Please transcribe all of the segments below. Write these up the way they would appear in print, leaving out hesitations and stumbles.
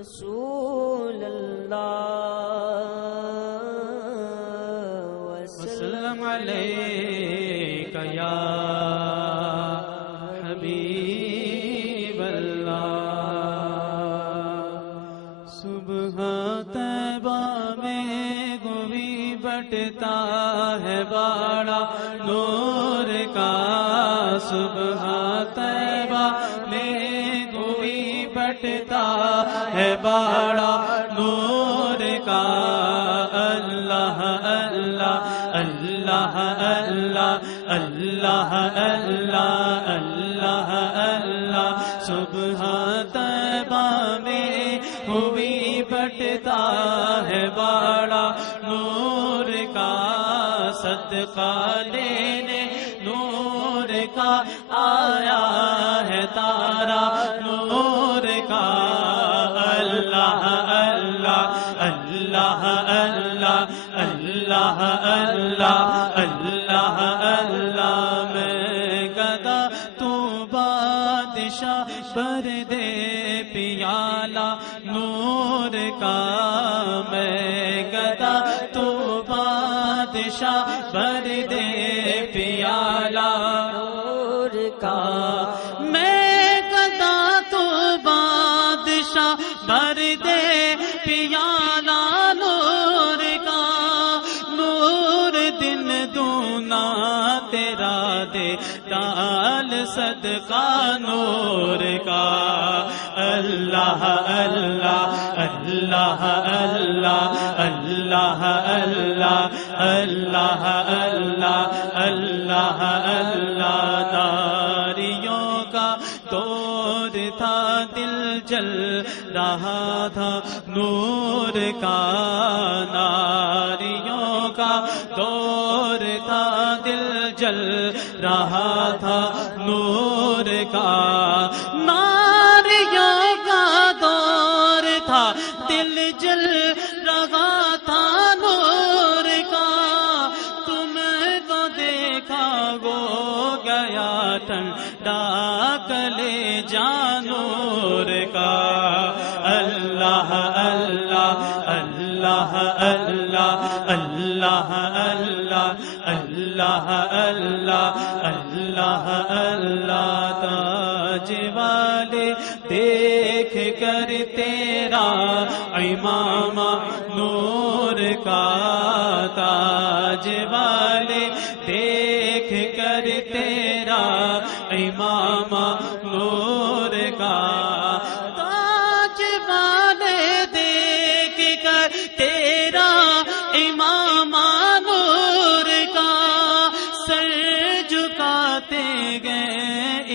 رسول اللہ وسلم علیک یا حبیب اللہ۔ صبح طیبہ میں گوی بٹتا ہے باڑا نور کا، صبح طیبہ میں گوی بٹتا ہے باڑا نور کا۔ اللہ اللہ اللہ اللہ اللہ اللہ اللہ اللہ، صبح طیبہ میں ہوئی بٹتا ہے باڑا نور کا، صدقہ لینے نور کا آیا ہے تارا نور کا۔ اللہ اللہ اللہ اللہ اللہ اللہ اللہ اللہ، میں گدا تو بادشاہ بھر دے پیالہ نور کا، میں گدا تو بادشاہ بھر دے پیالہ نور کا، میں گدا تو بادشاہ بھر دے پیالہ نور کا، نور دن دونا تیرا دے ڈال صدقہ نور کا۔ اللہ اللہ اللہ اللہ اللہ اللہ اللہ اللہ اللہ اللہ، ناریوں کا دور تھا دل جل رہا تھا نور کا، ناریوں کا دور تھا دل جل رہا تھا نور کا، ناریوں کا دور تھا دل جل رہا تھا نور کا، تم کو دیکھا گو گیا ٹھنڈا کلیجہ نور کا۔ اللہ اللہ اللہ اللہ اللہ اللہ اللہ اللہ اللہ اللہ، تاج والے دیکھ کر تیرا امامہ نور کا، تاج والے دیکھ کر تیرا امامہ نور کا، تاج والے دیکھ کر تیرا امامہ نور کا، سر جھکاتے گئے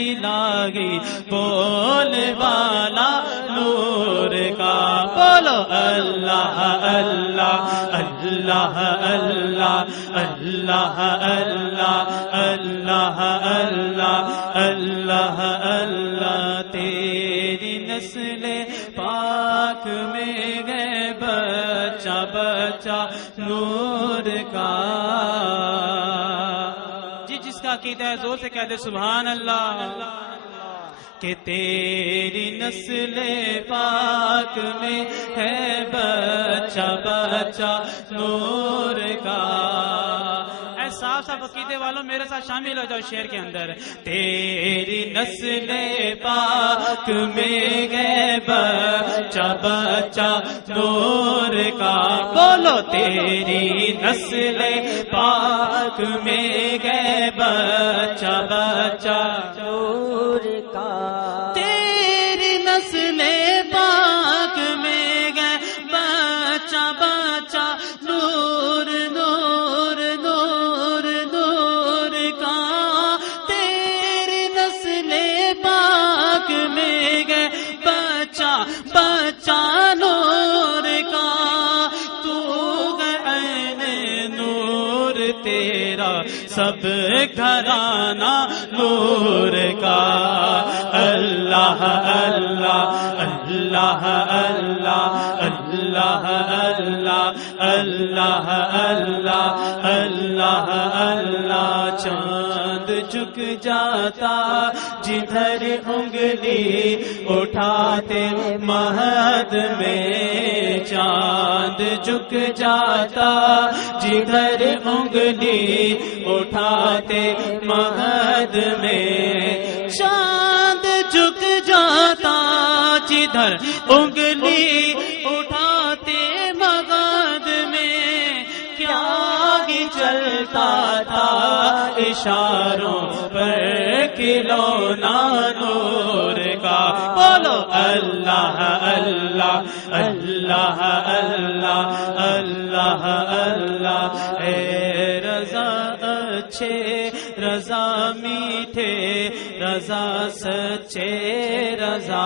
الہی بول والا نور کا۔ بولو اللہ اللہ اللہ اللہ اللہ اللہ اللہ اللہ اللہ اللہ، تیری نسل پاک میں گئے بچہ بچہ نور کا۔ جی جس کا عقیدہ ہے زور سے کہہ دے سبحان اللہ، کہ تیری نسل پاک میں ہے بچہ بچہ نور کا۔ اے صاف صاف عقیدے والوں میرے ساتھ شامل ہو جاؤ شعر کے اندر، تیری نسل پاک میں گئے بچہ بچہ نور کا۔ بولو تیری نسل پاک میں گئے بچہ بچہ نور کا، تیری نسل پاک میں گئے بچہ بچہ نور نور نور نور کا، تیری نسل پاک میں گئے بچہ بچہ نور کا، تو عین نور تیرا سب گھرانہ نور کا۔ اللہ اللہ اللہ اللہ اللہ اللہ اللہ اللہ اللہ اللہ، چاند جھک جاتا جدھر انگلی اٹھاتے مہد میں، چاند جھک جاتا جدھر انگلی اٹھاتے مہد میں، چاند جھک جاتا جدھر انگلی اٹھاتے مغد میں، کیا ہی چلتا تھا اشاروں پر کھلونا نور کا، بولو اللہ اللہ اللہ اللہ اللہ اللہ، اے رضا اچھے رضا میٹھے رضا سچے رضا،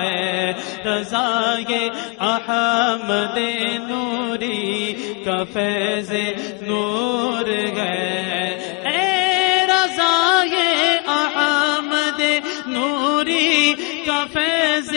اے رضا یہ احمد نوری کا فیض نور ہے، اے رضا یہ احمد نوری کا فیض